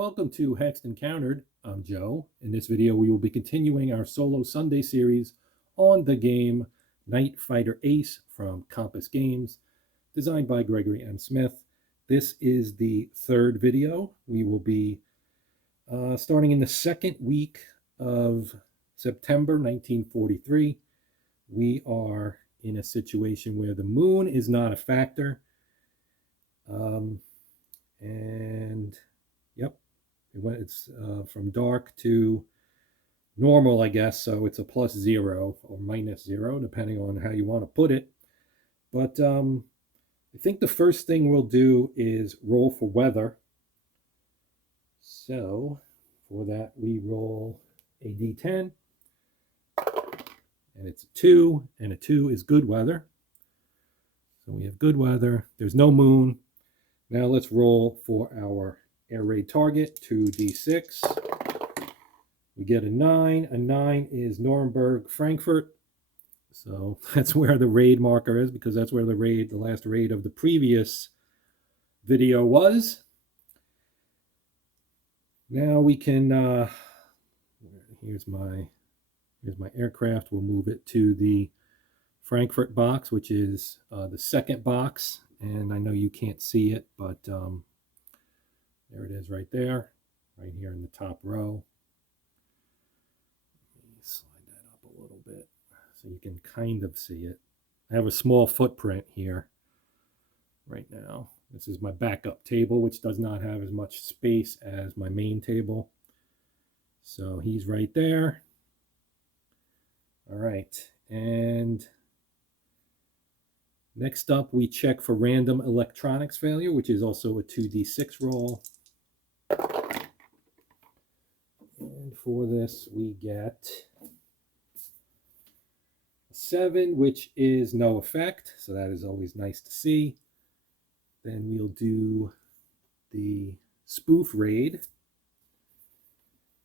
welcome to Hexed Encountered. I'm Joe. In this video, we will be continuing our solo Sunday series on the game Nightfighter Ace from Compass Games, designed by Gregory M. Smith. This is the third video. We will be starting in the second week of September 1943. We are in a situation where the moon is not a factor. And yep, it's from dark to normal, I guess. So it's a +0 or -0, depending on how you want to put it. But I think the first thing we'll do is roll for weather. So for that, we roll a d10. And it's a 2, and a 2 is good weather. So we have good weather. There's no moon. Now let's roll for our air raid target, 2d6. We get a 9. A 9 is Nuremberg, Frankfurt. So that's where the raid marker is, because that's where the last raid of the previous video was. Now we can, here's my aircraft. We'll move it to the Frankfurt box, which is the second box. And I know you can't see it, but there it is right there, right here in the top row. Let me slide that up a little bit so you can kind of see it. I have a small footprint here right now. This is my backup table, which does not have as much space as my main table. So he's right there. All right, and next up, we check for random electronics failure, which is also a 2d6 roll. And for this, we get a 7, which is no effect. So that is always nice to see. Then we'll do the spoof raid,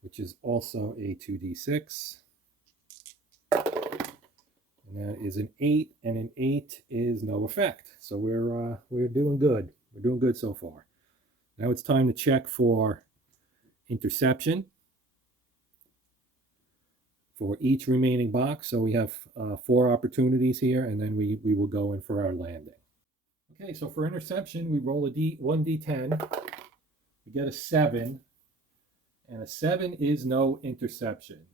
which is also a 2d6. And that is an 8, and an 8 is no effect. So we're doing good. We're doing good so far. Now it's time to check for interception for each remaining box. So we have 4 opportunities here, and then we will go in for our landing. Okay, so for interception, we roll a 1d10. We get a 7, and a 7 is no interception.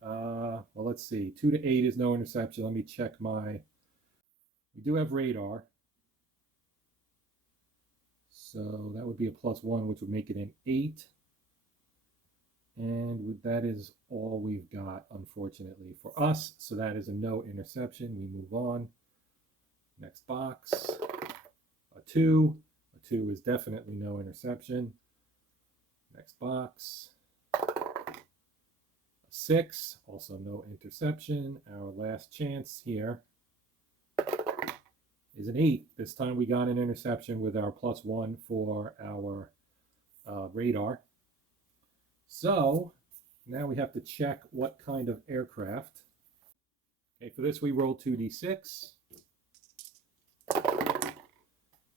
Well, let's see. 2 to 8 is no interception. Let me check we do have radar. So that would be a +1, which would make it an 8. And that is all we've got, unfortunately, for us. So that is a no interception. We move on. Next box. A 2. A 2 is definitely no interception. Next box. 6, also no interception. Our last chance here is an 8. This time we got an interception with our +1 for our radar. So now we have to check what kind of aircraft. Okay, for this we roll 2d6.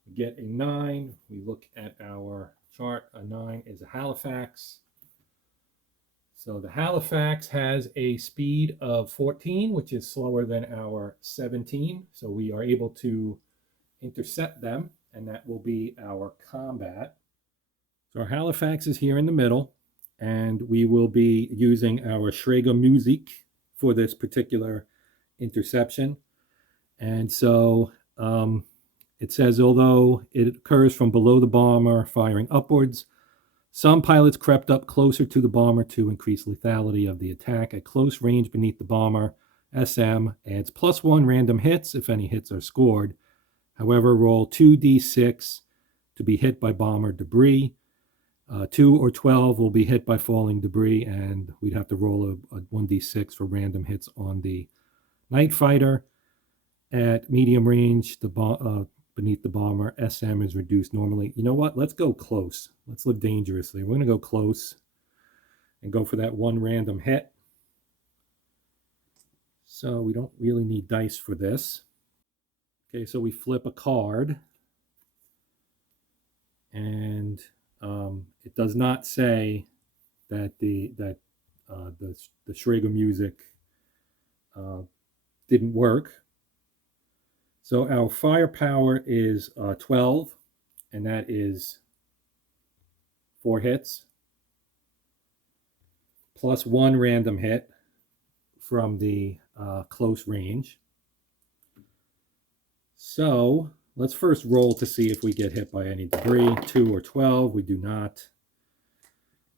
We get a 9. We look at our chart. A 9 is a Halifax. So the Halifax has a speed of 14, which is slower than our 17. So we are able to intercept them, and that will be our combat. So our Halifax is here in the middle, and we will be using our Schräger for this particular interception. And so it says, although it occurs from below the bomber firing upwards, some pilots crept up closer to the bomber to increase lethality of the attack. At close range beneath the bomber, SM adds +1 random hits if any hits are scored. However, roll 2d6 to be hit by bomber debris. 2 or 12 will be hit by falling debris, and we'd have to roll a 1d6 for random hits on the Nightfighter. At medium range, beneath the bomber, SM is reduced normally. You know what? Let's go close. Let's live dangerously. We're going to go close and go for that 1 random hit. So we don't really need dice for this. Okay, so we flip a card. And It does not say that the Schrager music didn't work. So our firepower is 12, and that is 4 hits, plus 1 random hit from the close range. So let's first roll to see if we get hit by any debris. 2 or 12, we do not.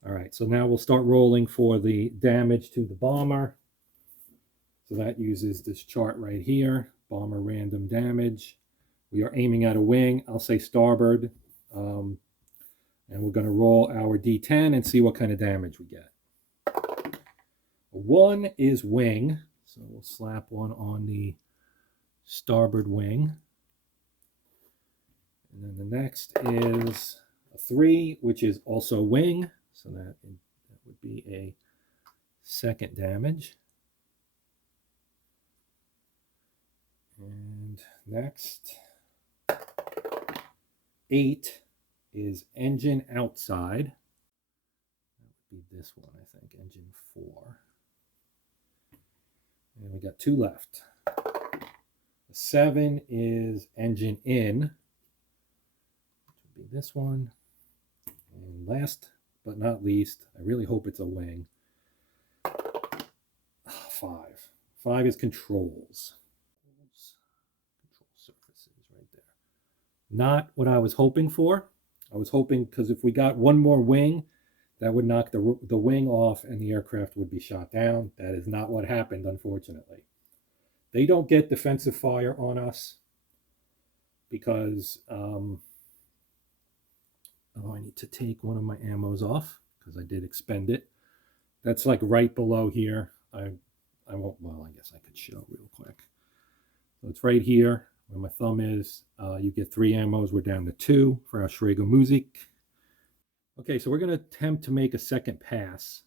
All right, so now we'll start rolling for the damage to the bomber. So that uses this chart right here, bomber random damage. We are aiming at a wing. I'll say starboard. And we're going to roll our D10 and see what kind of damage we get. 1 is wing. So we'll slap 1 on the starboard wing. And then the next is a 3, which is also wing. So that would be a second damage. And next, 8 is engine outside. That would be this one, I think, engine 4. And we got 2 left. 7 is engine in. Which would be this one. And last but not least, I really hope it's a wing. 5. 5 is controls. Control surfaces right there. Not what I was hoping for. I was hoping, because if we got 1 more wing, that would knock the wing off and the aircraft would be shot down. That is not what happened, unfortunately. They don't get defensive fire on us because I need to take one of my ammos off because I did expend it. That's like right below here. I won't, well, I guess I could show real quick. So it's right here where my thumb is. You get 3 ammos. We're down to 2 for our Schrager Musik. Okay, so we're going to attempt to make a second pass.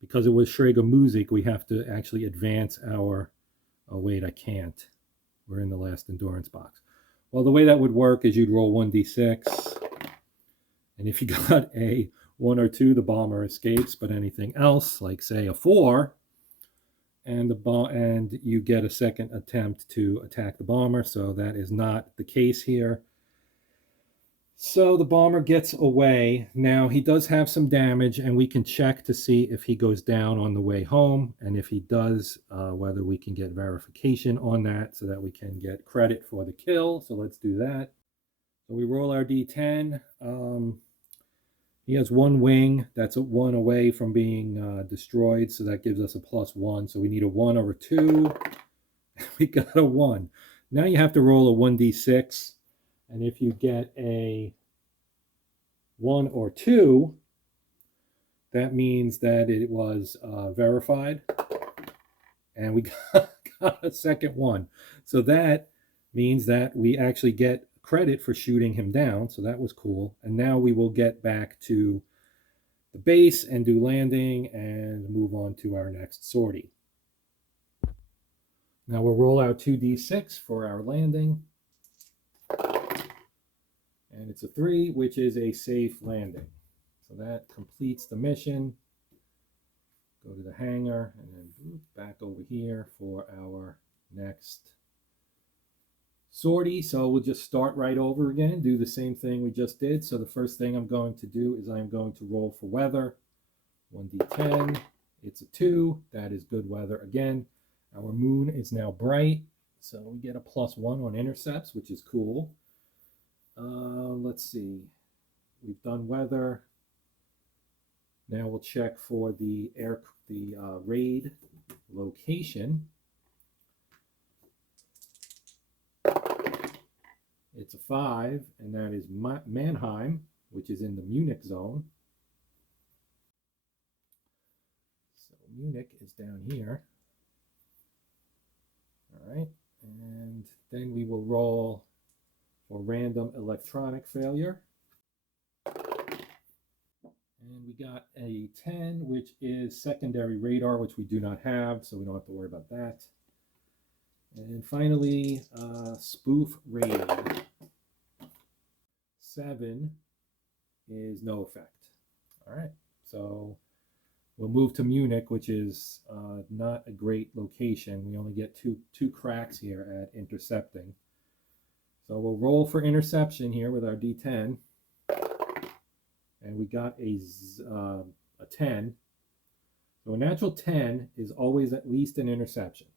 Because it was Schrager Musik, we have to actually advance our, oh wait, I can't. We're in the last endurance box. Well, the way that would work is you'd roll 1d6. And if you got a 1 or 2, the bomber escapes. But anything else, like say a 4, and you get a second attempt to attack the bomber. So that is not the case here. So the bomber gets away. Now he does have some damage, and we can check to see if he goes down on the way home. And if he does, whether we can get verification on that so that we can get credit for the kill. So let's do that. So we roll our D10. He has 1 wing. That's a 1 away from being destroyed. So that gives us a +1. So we need a 1 or a 2. We got a 1. Now you have to roll a 1d6. And if you get a 1 or 2, that means that it was verified. And we got a second 1. So that means that we actually get credit for shooting him down. So that was cool. And now we will get back to the base and do landing and move on to our next sortie. Now we'll roll out 2d6 for our landing. And it's a 3, which is a safe landing. So that completes the mission. Go to the hangar and then back over here for our next sortie. So we'll just start right over again, do the same thing we just did. So the first thing I'm going to do is I'm going to roll for weather. 1d10, it's a 2. That is good weather again. Our moon is now bright, so we get a +1 on intercepts, which is cool. Let's see. We've done weather. Now we'll check for the raid location. It's a 5, and that is Mannheim, which is in the Munich zone. So Munich is down here. All right, and then we will roll for random electronic failure. And we got a 10, which is secondary radar, which we do not have, so we don't have to worry about that. And finally, spoof raid. 7 is no effect. All right, so we'll move to Munich, which is not a great location. We only get two cracks here at intercepting. So we'll roll for interception here with our D10. And we got a 10. So a natural 10 is always at least an interception.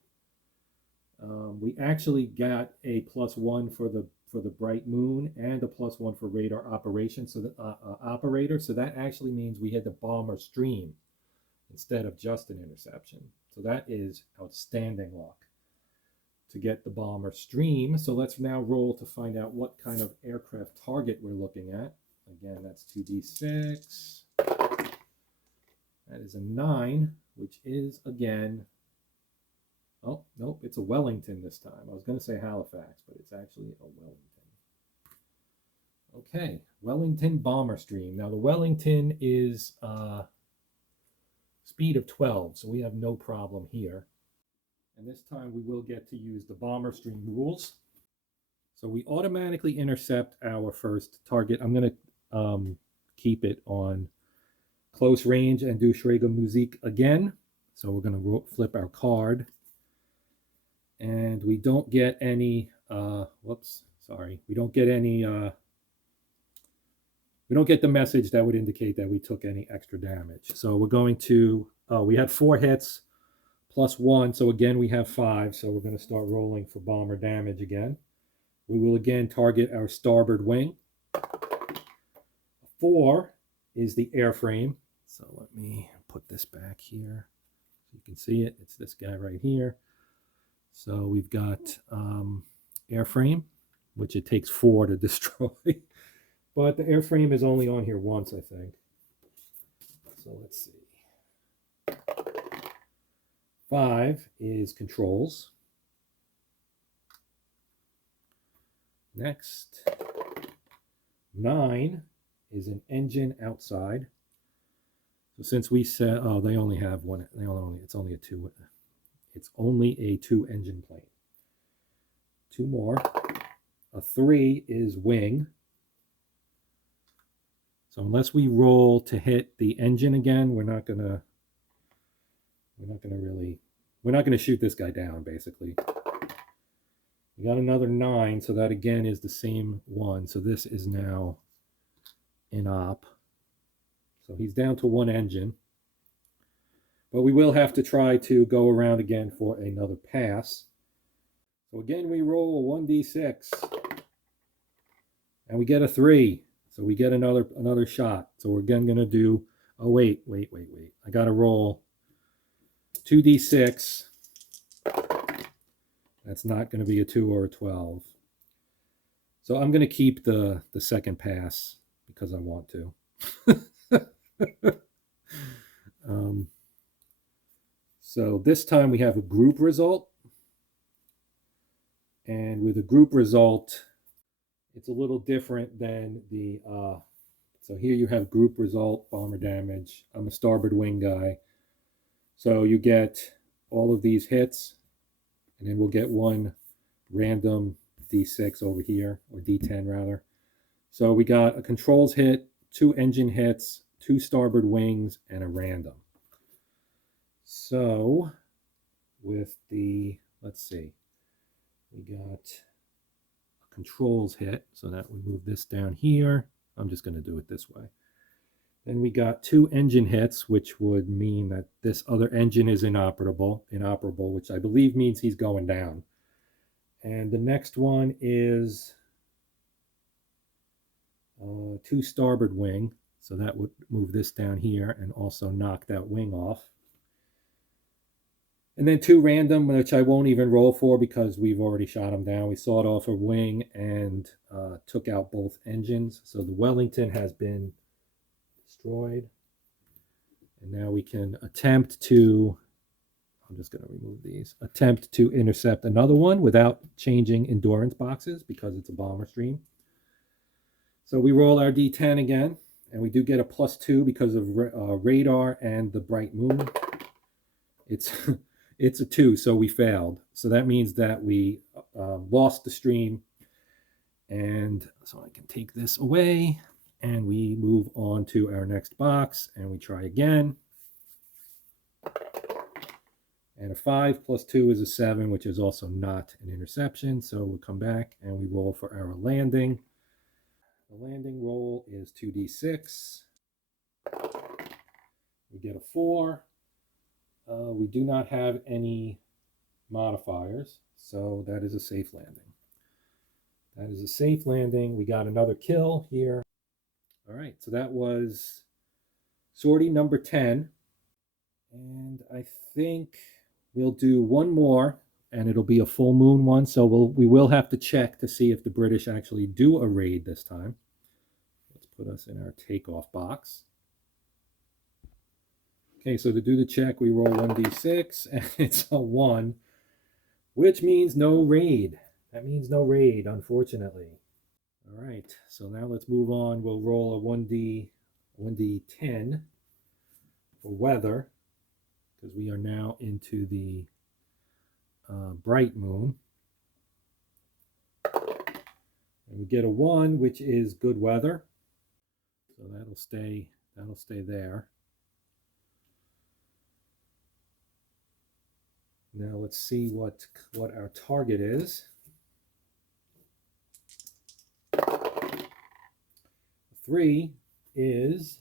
We actually got a +1 for the bright moon and a +1 for radar operation. So the operator. So that actually means we had the bomber stream instead of just an interception. So that is outstanding luck to get the bomber stream. So let's now roll to find out what kind of aircraft target we're looking at. Again, that's 2d6. That is a 9, which is again, oh, nope, it's a Wellington this time. I was going to say Halifax, but it's actually a Wellington. Okay, Wellington bomber stream. Now the Wellington is speed of 12, so we have no problem here. And this time we will get to use the bomber stream rules. So we automatically intercept our first target. I'm going to keep it on close range and do Schrager Musik again. So we're going to flip our card. And we don't get any, we don't get any, we don't get the message that would indicate that we took any extra damage. So we're going to, we had 4 hits +1. So again, we have 5. So we're going to start rolling for bomber damage again. We will again target our starboard wing. 4 is the airframe. So let me put this back here so you can see it. It's this guy right here. So we've got airframe, which it takes 4 to destroy. But the airframe is only on here once, I think. So let's see. 5 is controls. Next, 9 is an engine outside. So since we said, oh, they only have one, it's only a 2. It's only a 2 engine plane. 2 more. A 3 is wing. So unless we roll to hit the engine again, we're not gonna shoot this guy down, basically. We got another 9, so that again is the same one. So this is now in op. So he's down to 1 engine. But we will have to try to go around again for another pass. So again, we roll a 1d6. And we get a 3. So we get another shot. So we're again going to do, oh, wait. I got to roll 2d6. That's not going to be a 2 or a 12. So I'm going to keep the second pass because I want to. So this time we have a group result. And with a group result, it's a little different than the, so here you have group result, bomber damage. I'm a starboard wing guy. So you get all of these hits, and then we'll get 1 random D6 over here, or D10 rather. So we got a controls hit, 2 engine hits, 2 starboard wings, and a random. So with the, let's see, we got a controls hit, so that would move this down here. I'm just going to do it this way. Then we got 2 engine hits, which would mean that this other engine is inoperable, which I believe means he's going down. And the next one is 2 starboard wing, so that would move this down here and also knock that wing off. And then 2 random, which I won't even roll for because we've already shot him down. We sawed off a wing and took out both engines. So the Wellington has been destroyed. And now we can attempt to, I'm just going to remove these, attempt to intercept another one without changing endurance boxes because it's a bomber stream. So we roll our D10 again, and we do get a +2 because of radar and the bright moon. It's a 2, so we failed. So that means that we lost the stream. And so I can take this away. And we move on to our next box and we try again. And a 5 plus 2 is a 7, which is also not an interception. So we'll come back and we roll for our landing. The landing roll is 2d6. We get a 4. We do not have any modifiers, so that is a safe landing. That is a safe landing. We got another kill here. All right, so that was sortie number 10. And I think we'll do one more, and it'll be a full moon one, so we will have to check to see if the British actually do a raid this time. Let's put us in our takeoff box. Okay, so to do the check, we roll 1d6, and it's a 1, which means no raid. That means no raid, unfortunately. All right, so now let's move on. We'll roll a 1d10 for weather, because we are now into the bright moon. And we get a 1, which is good weather. So that'll stay there. Now let's see what our target is. 3 is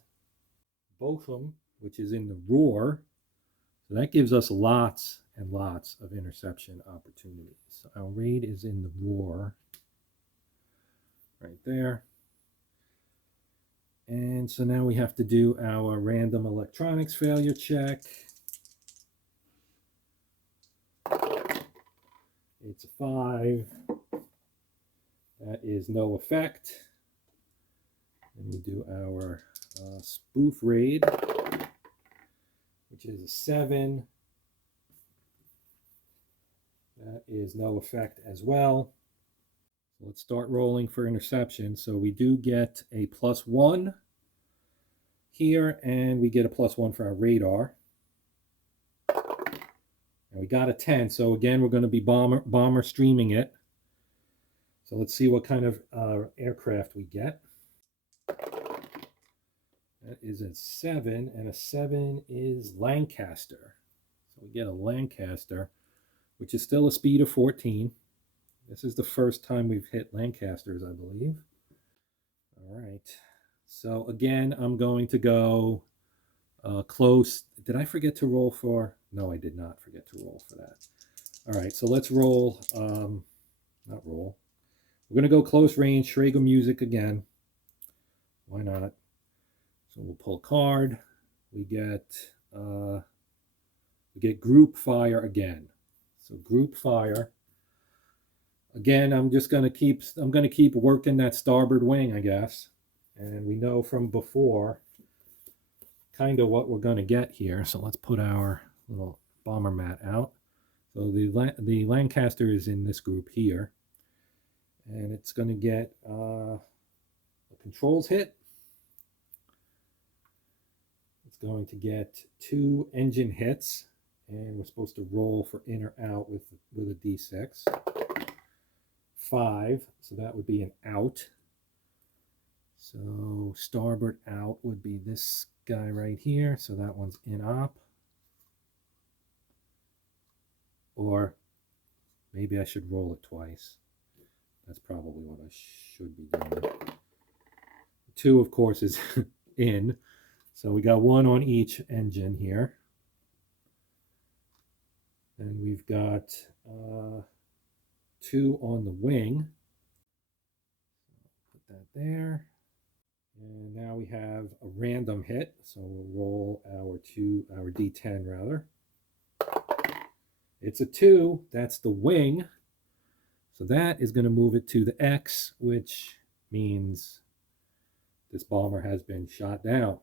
Bochum, which is in the roar. So that gives us lots and lots of interception opportunities. So our raid is in the roar right there. And so now we have to do our random electronics failure check. It's a 5. That is no effect. And we do our spoof raid, which is a 7. That is no effect as well. So let's start rolling for interception. So we do get a +1 here, and we get a +1 for our radar. And we got a 10. So again, we're going to be bomber streaming it. So let's see what kind of aircraft we get. That is a 7, and a 7 is Lancaster. So we get a Lancaster, which is still a speed of 14. This is the first time we've hit Lancasters, I believe. All right. So again, I'm going to go close. Did I forget to roll for? No, I did not forget to roll for that. All right, so let's roll. Not roll. We're going to go close range, Schrager music again. Why not? So we'll pull a card. We get group fire again. So group fire. Again, I'm going to keep working that starboard wing, I guess. And we know from before kind of what we're going to get here. So let's put our little bomber mat out. So the Lancaster is in this group here. And it's going to get a controls hit. It's going to get 2 engine hits. And we're supposed to roll for in or out with a D6. 5, so that would be an out. So starboard out would be this guy right here. So that one's in op. Or maybe I should roll it twice. That's probably what I should be doing. 2, of course, is in. So we got 1 on each engine here. And we've got 2 on the wing. Put that there. And now we have a random hit. So we'll roll our D10 rather. It's a 2. That's the wing. So that is going to move it to the X, which means this bomber has been shot down.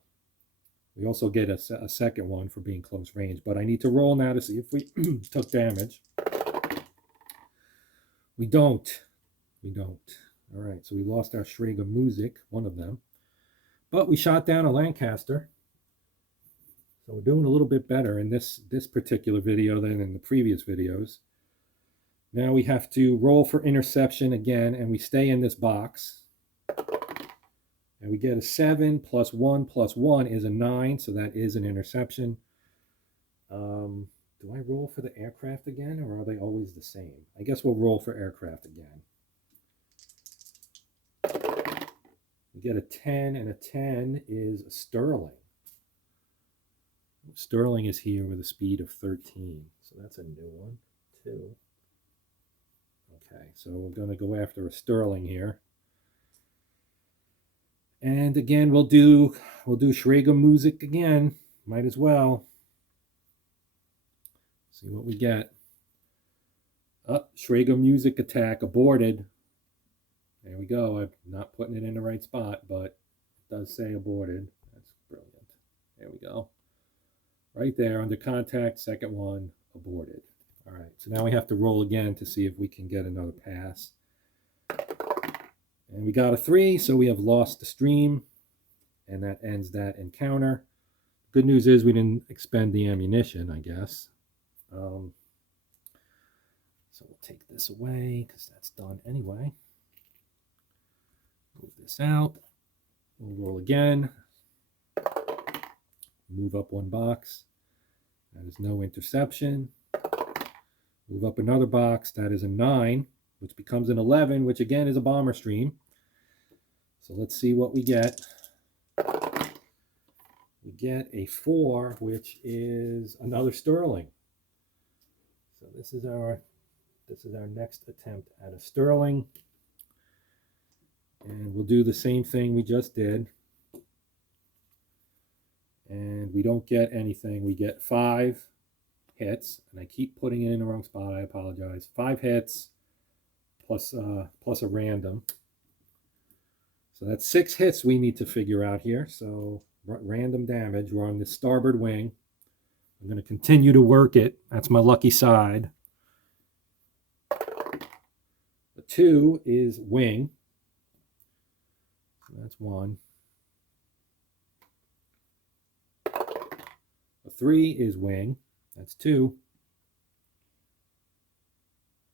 We also get a second one for being close range, but I need to roll now to see if we took damage. We don't. All right, so we lost our Schrager music, one of them. But we shot down a Lancaster. So we're doing a little bit better in this particular video than in the previous videos. Now we have to roll for interception again, and we stay in this box. And we get a 7 plus 1 is a 9, so that is an interception. Do I roll for the aircraft again, or are they always the same? I guess we'll roll for aircraft again. We get a 10, and a 10 is a Sterling. Sterling is here with a speed of 13, so that's a new one, too. Okay, so we're going to go after a Sterling here. And again, we'll do Schrager music again. Might as well. See what we get. Schrager music attack aborted. There we go. I'm not putting it in the right spot, but it does say aborted. That's brilliant. There we go. Right there under contact, second one, aborted. All right, so now we have to roll again to see if we can get another pass. And we got a 3, so we have lost the stream, and that ends that encounter. Good news is we didn't expend the ammunition, I guess. So we'll take this away because that's done anyway. Move this out. We'll roll again. Move up 1 box. That is no interception. Move up another box. That is a 9, which becomes an 11, which again is a bomber stream. So let's see what we get. We get a 4, which is another Sterling. So this is our next attempt at a Sterling. And we'll do the same thing we just did. And we don't get anything. We get 5 hits. And I keep putting it in the wrong spot. I apologize. 5 hits plus a random. So that's 6 hits we need to figure out here. So random damage. We're on the starboard wing. I'm going to continue to work it. That's my lucky side. The 2 is wing. So that's 1. The 3 is wing. That's 2.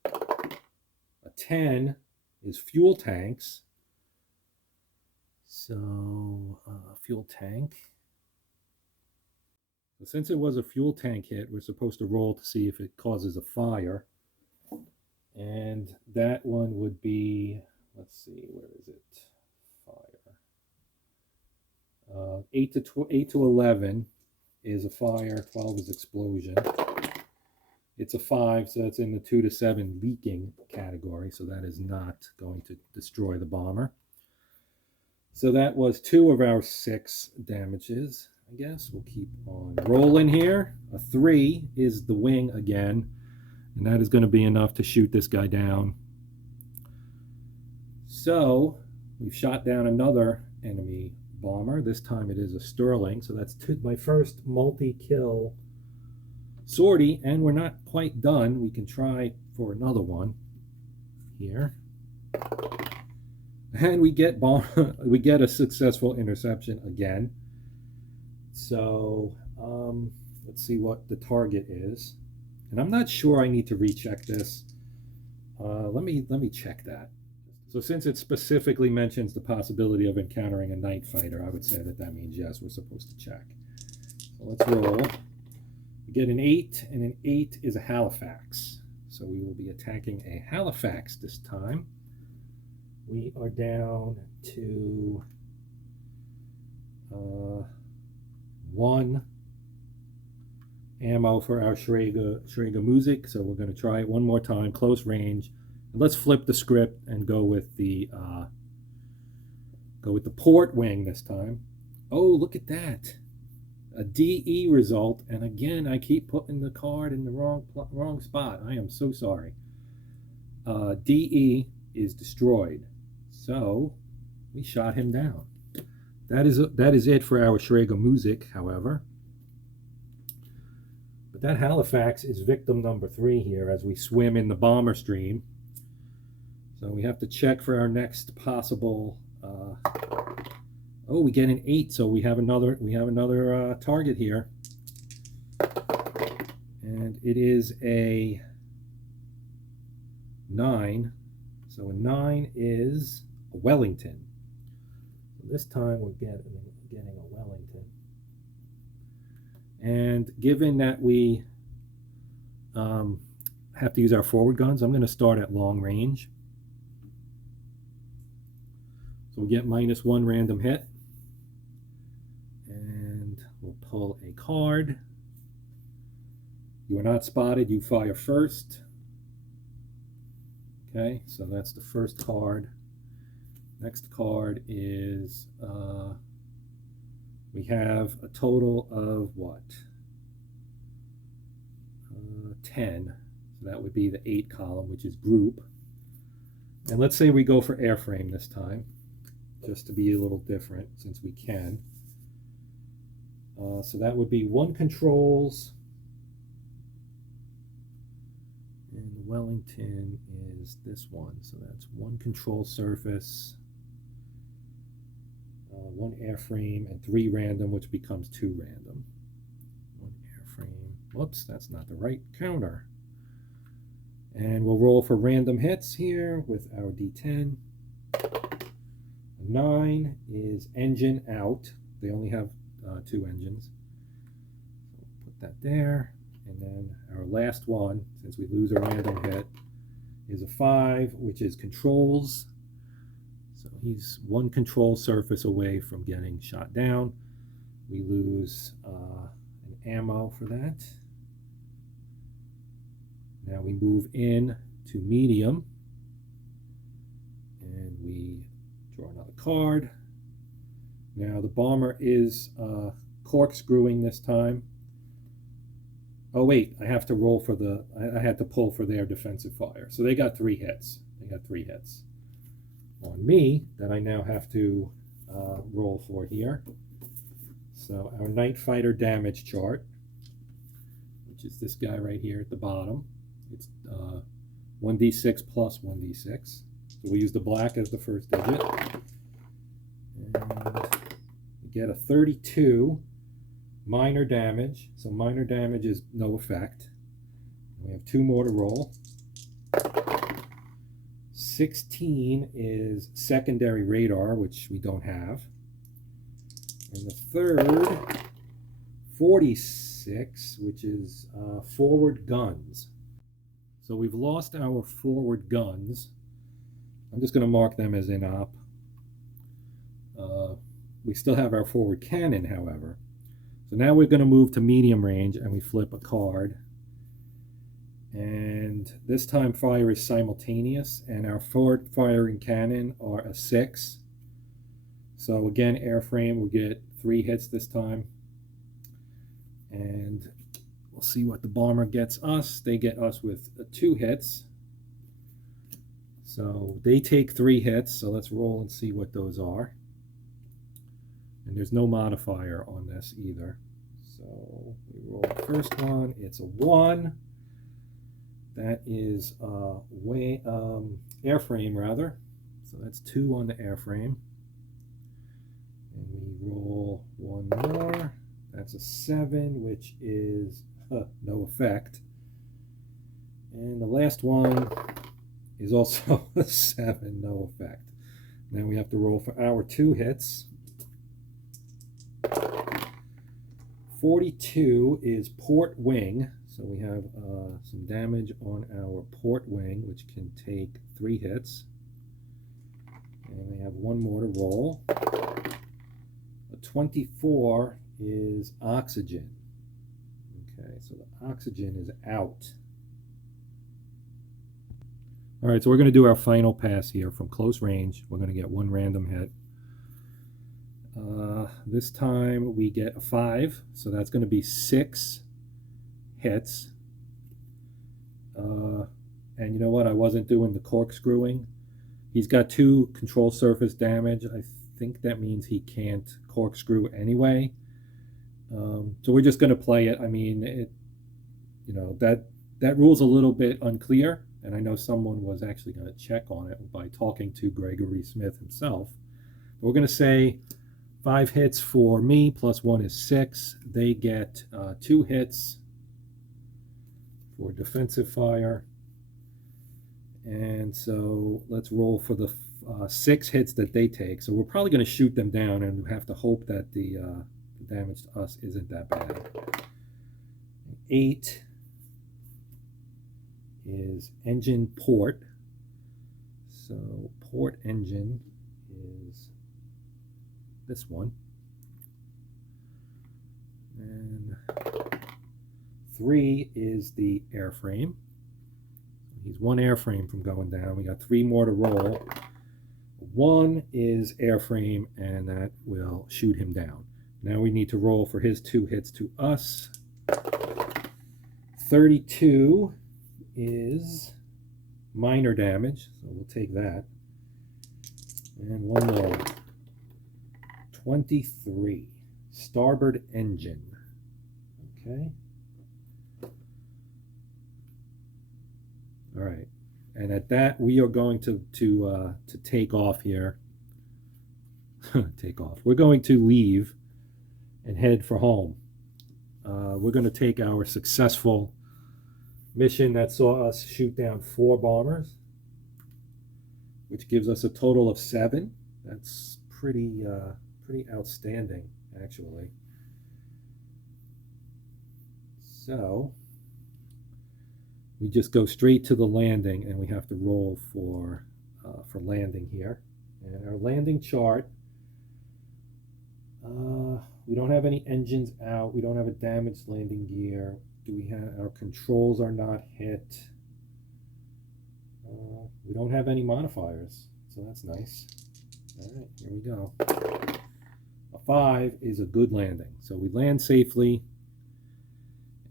A 10 is fuel tanks. So fuel tank. So since it was a fuel tank hit, we're supposed to roll to see if it causes a fire. And that one would be, let's see, where is it? Fire. 8 to 11 is a fire, 12 is explosion. It's a 5, so that's in the 2 to 7 leaking category, so that is not going to destroy the bomber. So that was 2 of our 6 damages, I guess. We'll keep on rolling here. A 3 is the wing again, and that is going to be enough to shoot this guy down. So we've shot down another enemy bomber. This time it is a Sterling, so that's my first multi-kill sortie, and we're not quite done. We can try for another one here. And we get a successful interception again. So let's see what the target is. And I'm not sure I need to recheck this. Let me check that. So since it specifically mentions the possibility of encountering a Nightfighter, I would say that means yes, we're supposed to check. So let's roll. We get an 8, and an 8 is a Halifax. So we will be attacking a Halifax this time. We are down to 1 ammo for our Schrager music, so we're going to try it one more time, close range. And let's flip the script and go with the port wing this time. Oh, look at that! A DE result, and again I keep putting the card in the wrong spot. I am so sorry. DE is destroyed. So we shot him down. That is it for our Schrager music, however. But that Halifax is victim number 3 here as we swim in the bomber stream. So we have to check for our next possible. Oh, we get an 8, so we have another target here, and it is a 9. So a 9 is a Wellington. This time we're getting a Wellington. And given that we have to use our forward guns, I'm going to start at long range. So we get -1 random hit. And we'll pull a card. You are not spotted, you fire first. Okay, so that's the first card. Next card is, we have a total of what? 10. So that would be the 8 column, which is group. And let's say we go for airframe this time, just to be a little different since we can. So that would be 1 controls. And the Wellington is this one. So that's 1 control surface, 1 airframe, and 3 random, which becomes 2 random. 1 airframe. Whoops, that's not the right counter. And we'll roll for random hits here with our D10. 9 is engine out. They only have 2 engines. So put that there. And then our last one, since we lose a random hit, is a 5, which is controls. So he's 1 control surface away from getting shot down. We lose an ammo for that. Now we move in to medium. And we draw another card. Now the bomber is corkscrewing this time. Oh wait, I have to roll for the, I had to pull for their defensive fire. So they got 3 hits. They got 3 hits on me that I now have to roll for here. So our Nightfighter damage chart, which is this guy right here at the bottom. It's 1d6 plus 1d6. So we'll use the black as the first digit. And we get a 32 minor damage. So minor damage is no effect. We have 2 more to roll. 16 is secondary radar, which we don't have. And the third, 46, which is forward guns. So we've lost our forward guns. I'm just going to mark them as inop. We still have our forward cannon, however. So now we're going to move to medium range, and we flip a card. And this time fire is simultaneous, and our forward firing cannon are a 6. So again, airframe will get 3 hits this time. And we'll see what the bomber gets us. They get us with 2 hits. So they take 3 hits. So let's roll and see what those are. And there's no modifier on this either. So we roll the first one. It's a 1. That is airframe rather. So that's 2 on the airframe. And we roll 1 more. That's a 7, which is no effect. And the last one is also a 7, no effect. Now we have to roll for our 2 hits. 42 is port wing. So we have some damage on our port wing, which can take 3 hits. And we have 1 more to roll. A 24 is oxygen. Okay, so the oxygen is out. All right, so we're going to do our final pass here from close range. We're going to get 1 random hit. This time we get a 5, so that's going to be 6 hits. And you know what? I wasn't doing the corkscrewing. He's got 2 control surface damage. I think that means he can't corkscrew anyway. So we're just going to play it. I mean, that rule's a little bit unclear, and I know someone was actually going to check on it by talking to Gregory Smith himself. But we're going to say 5 hits for me, plus 1 is 6. They get 2 hits for defensive fire. And so let's roll for the 6 hits that they take. So we're probably going to shoot them down and have to hope that the damage to us isn't that bad. 8 is engine port. So port engine is this one. And 3 is the airframe. He's 1 airframe from going down. We got 3 more to roll. 1 is airframe, and that will shoot him down. Now we need to roll for his 2 hits to us. 32 is minor damage, so we'll take that. And 1 more. 23. Starboard engine. Okay. All right. And at that, we are going to take off here. Take off. We're going to leave and head for home. We're going to take our successful mission that saw us shoot down 4 bombers, which gives us a total of 7. That's pretty outstanding, actually. So we just go straight to the landing, and we have to roll for landing here. And our landing chart, we don't have any engines out. We don't have a damaged landing gear. Do we have, our controls are not hit. We don't have any modifiers, so that's nice. All right, here we go. A 5 is a good landing. So we land safely,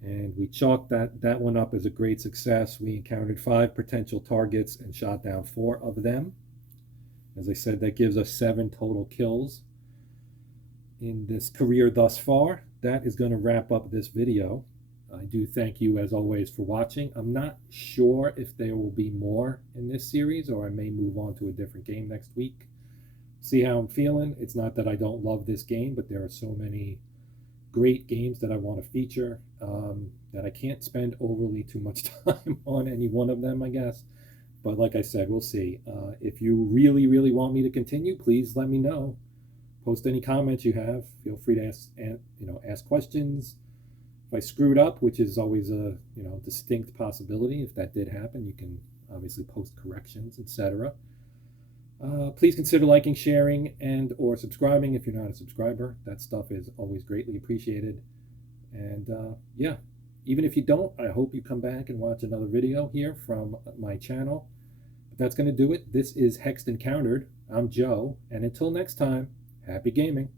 and we chalked that one up as a great success. We encountered 5 potential targets and shot down 4 of them. As I said, that gives us 7 total kills in this career thus far. That is going to wrap up this video. I do thank you, as always, for watching. I'm not sure if there will be more in this series, or I may move on to a different game next week. See how I'm feeling. It's not that I don't love this game, but there are so many great games that I want to feature that I can't spend overly too much time on any one of them, I guess. But like I said, we'll see. If you really, really want me to continue, please let me know. Post any comments you have. Feel free to ask questions. If I screwed up, which is always a distinct possibility, if that did happen, you can obviously post corrections, etc. Please consider liking, sharing, and or subscribing if you're not a subscriber. That stuff is always greatly appreciated. And yeah, even if you don't, I hope you come back and watch another video here from my channel. But that's going to do it. This is Hexed Encountered. I'm Joe, and until next time, happy gaming.